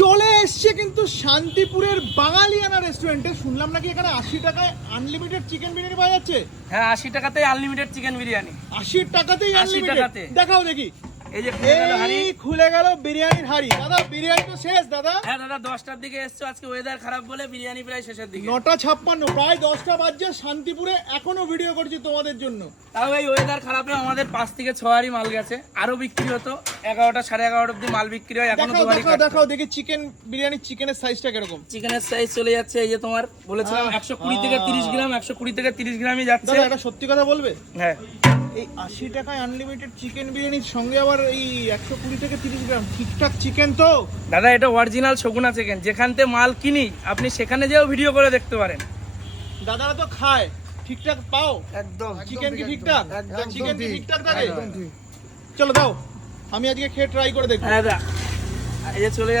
চলে এসছে কিন্তু শান্তিপুরের বাঙালিয়ানা রেস্টুরেন্টে। শুনলাম নাকি এখানে 80 টাকায় আনলিমিটেড চিকেন বিরিয়ানি পাওয়া যাচ্ছে। হ্যাঁ 80 টাকাতেই আনলিমিটেড চিকেন বিরিয়ানি। 80 টাকাতেই 80 আনলিমিটেড। টাকাতে। দেখাও দেখি। এই যে খুলে গেল হাড়ি। এই খুলে গেল বিরিয়ানির হাড়ি। দাদা বিরিয়ানি তো শেষ দাদা। হ্যাঁ দাদা 10টার দিকে এসছো, আজকে ওয়েদার খারাপ বলে বিরিয়ানি প্রায় শেষের দিকে। 9:56 প্রায় 10টা বাজছে, শান্তিপুরে এখনো ভিডিও করছি তোমাদের জন্য। তাও এই ওয়েদার খারাপে আমাদের 5 থেকে 6 হাড়ি মাল গেছে, আরো বিক্রি হতো। 11টা 11:30 অবধি মাল বিক্রি হয়, এখনো দেখাও 2 হাড়ি দেখাও দেখাও দেখি চিকেন বিরিয়ানির চিকেনের সাইজটা কিরকম। চিকেনের সাইজ চলে যাচ্ছে এই যে তোমার বলেছিলাম 120 থেকে 30 গ্রাম, 120 থেকে 30 গ্রামই যাচ্ছে। দাদা এটা সত্যি কথা বলবে? হ্যাঁ এই 80 টাকায় আনলিমিটেড চিকেন বিরিয়ানির সঙ্গে আবার এই 120 থেকে 30 গ্রাম ঠিকঠাক চিকেন তো? দাদা এটা অরিজিনাল শগুনা চিকেন, যেখান থেকে মাল কিনি আপনি সেখানে যেও ভিডিও করে দেখতে পারেন। দাদারা তো খায়, ঠিকঠাক পাও? একদম চিকেন কি ঠিকঠাক? একদম চিকেন কি ঠিক। ঠিকঠাক থাকে? একদম ঠিক। চলো দাও, আমি আজকে খেয়ে ট্রাই করে দেখবো। হ্যাঁ দাদা এই যে চলে